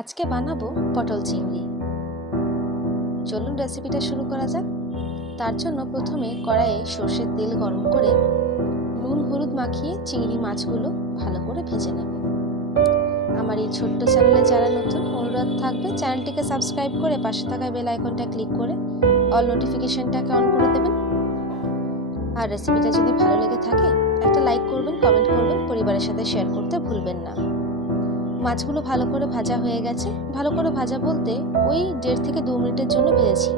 আজকে বানাবো পটল চিংড়ি। চলুন রেসিপিটা শুরু করা যাক। তার জন্য প্রথমে কড়াইয়ে সর্ষের তেল গরম করে নুন, হলুদ মাখিয়ে চিংড়ি মাছগুলো ভালো করে ভেজে নেব। আমার এই ছোট্ট চ্যানেলে যারা নতুন, অনুরোধ থাকবে চ্যানেলটিকে সাবস্ক্রাইব করে পাশে থাকা বেল আইকনটা ক্লিক করে অল নোটিফিকেশনটাকে অন করে দেবেন। আর রেসিপিটা যদি ভালো লেগে থাকে, একটা লাইক করবেন কমেন্ট করবেন, পরিবারের সাথে শেয়ার করতে ভুলবেন না। মাছগুলো ভালো করে ভাজা হয়ে গেছে। ভালো করে ভাজা বলতে ওই দেড় থেকে দু মিনিটের জন্য ভেজেছি।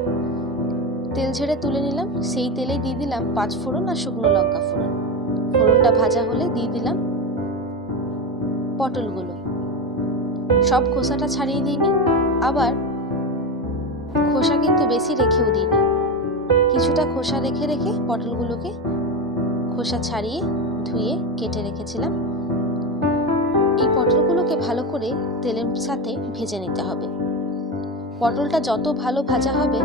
তেল ঝেড়ে তুলে নিলাম। সেই তেলেই দিয়ে দিলাম পাঁচ ফোড়ন আর শুকনো লঙ্কা ফোড়ন। ফোড়নটা ভাজা হলে দিয়ে দিলাম পটলগুলো। সব খোসাটা ছাড়িয়ে দিইনি। আবার খোসা কিন্তু বেশি রেখেও দিইনি। কিছুটা খোসা রেখে রেখে পটলগুলোকে খোসা ছাড়িয়ে ধুয়ে কেটে রেখেছিলাম। এই পটলগুলোকে ভালো করে তেলের সাথে ভেজে নিতে হবে। পটলটা যত ভালো ভাজা হবে,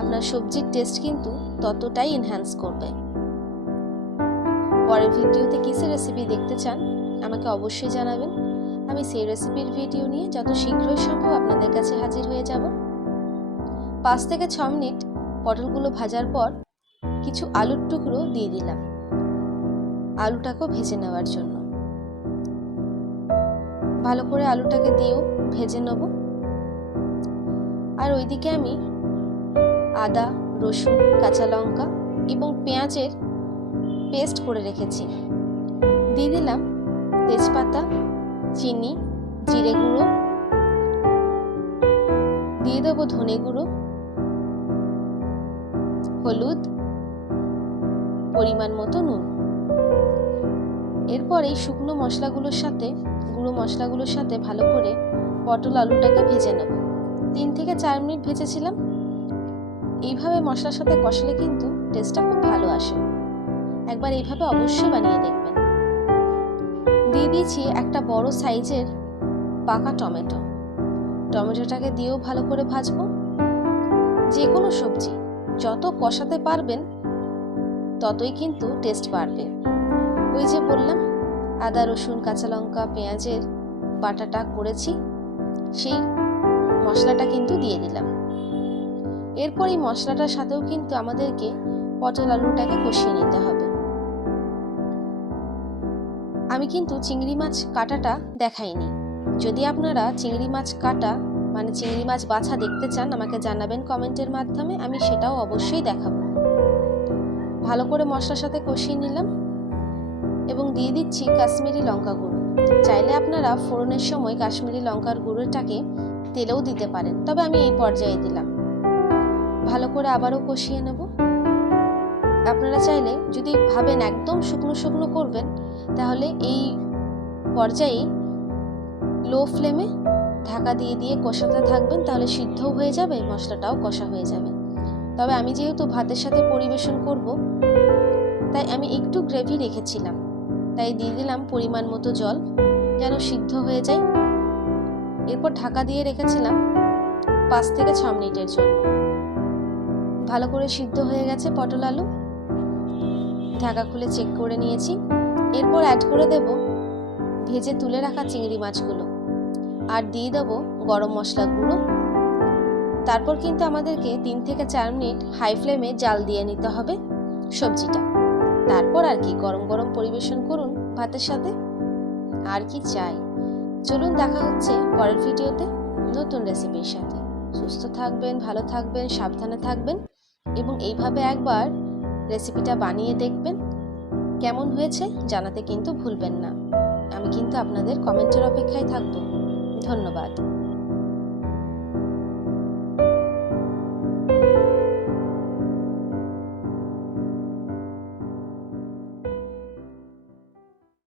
আপনার সবজির টেস্ট কিন্তু ততটাই এনহ্যান্স করবে। পরের ভিডিওতে কিসের রেসিপি দেখতে চান, আমাকে অবশ্যই জানাবেন। আমি সেই রেসিপির ভিডিও নিয়ে যত শীঘ্রই সম্ভব আপনাদের কাছে হাজির হয়ে যাব। পাঁচ থেকে ছ মিনিট পটলগুলো ভাজার পর কিছু আলুর টুকরো দিয়ে দিলাম। আলুটাকেও ভেজে নেওয়ার জন্য। ভালো করে আলুটাকে দিয়েও ভেজে নেব। আর ওইদিকে আমি আদা, রসুন, কাঁচা লঙ্কা এবং পেঁয়াজের পেস্ট করে রেখেছি। দিয়ে দিলাম তেজপাতা, চিনি, জিরে গুঁড়ো। দিয়ে দেবো ধনে গুঁড়ো, হলুদ, পরিমাণ মতো নুন। এরপর এই শুকনো মশলাগুলোর সাথে, গুঁড়ো মশলাগুলোর সাথে ভালো করে পটল আলুটাকে ভেজে নেব। তিন থেকে চার মিনিট ভেজেছিলাম। এইভাবে মশলার সাথে কষলে কিন্তু টেস্টটা খুব ভালো আসে। একবার এইভাবে অবশ্যই বানিয়ে দেখবেন। দিয়ে দিয়েছি একটা বড় সাইজের পাকা টমেটো। টমেটোটাকে দিয়েও ভালো করে ভাজবো। যে কোনো সবজি, যত কষাতে পারবেন, ততই কিন্তু টেস্ট বাড়বে। ওই যে বললাম, আদা, রসুন, কাঁচা লঙ্কা, পেঁয়াজের বাটাটা করেছি, সেই মশলাটা কিন্তু দিয়ে দিলাম। এরপর এই মশলাটার সাথেও কিন্তু আমাদেরকে পটল আলুটাকে কষিয়ে নিতে হবে। আমি কিন্তু চিংড়ি মাছ কাটাটা দেখাইনি। যদি আপনারা চিংড়ি মাছ কাটা মানে চিংড়ি মাছ বাছা দেখতে চান, আমাকে জানাবেন কমেন্টের মাধ্যমে, আমি সেটাও অবশ্যই দেখাবো। ভালো করে মশলার সাথে কষিয়ে নিলাম। এবং দিয়ে দিচ্ছি কাশ্মীরি লঙ্কা গুঁড়ো। চাইলে আপনারা ফোড়নের সময় কাশ্মীরি লঙ্কার গুঁড়োটাকে তেলেও দিতে পারেন, তবে আমি এই পর্যায়ে দিলাম। ভালো করে আবারও কষিয়ে নেব। আপনারা চাইলে যদি ভাবেন একদম শুকনো শুকনো করবেন, তাহলে এই পর্যায়ে লো ফ্লেমে ঢাকা দিয়ে দিয়ে কষাতে থাকবেন, তাহলে সিদ্ধও হয়ে যাবে, মশলাটাও কষা হয়ে যাবে। তবে আমি যেহেতু ভাতের সাথে পরিবেশন করব, তাই আমি একটু গ্রেভি রেখেছিলাম। তাই দিয়ে দিলাম পরিমাণ মতো জল, যেন সিদ্ধ হয়ে যায়। এরপর ঢাকা দিয়ে রেখেছিলাম পাঁচ থেকে ছ মিনিটের জন্য। ভালো করে সিদ্ধ হয়ে গেছে পটল আলু। ঢাকা খুলে চেক করে নিয়েছি। এরপর অ্যাড করে দেব ভেজে তুলে রাখা চিংড়ি মাছগুলো। আর দিয়ে দেব গরম মশলা গুঁড়ো। তারপর কিন্তু আমাদেরকে তিন থেকে চার মিনিট হাই ফ্লেমে জাল দিয়ে নিতে হবে সবজিটা। তারপর আর কি গরম গরম পরিবেশন করুন ভাতের সাথে। আর কি চাই? চলুন দেখা হচ্ছে পরের ভিডিওতে নতুন রেসিপির সাথে। সুস্থ থাকবেন, ভালো থাকবেন, সাবধানে থাকবেন এবং এইভাবে একবার রেসিপিটা বানিয়ে দেখবেন। কেমন হয়েছে জানাতে কিন্তু ভুলবেন না। আমি কিন্তু আপনাদের কমেন্টের অপেক্ষায় থাকব। ধন্যবাদ।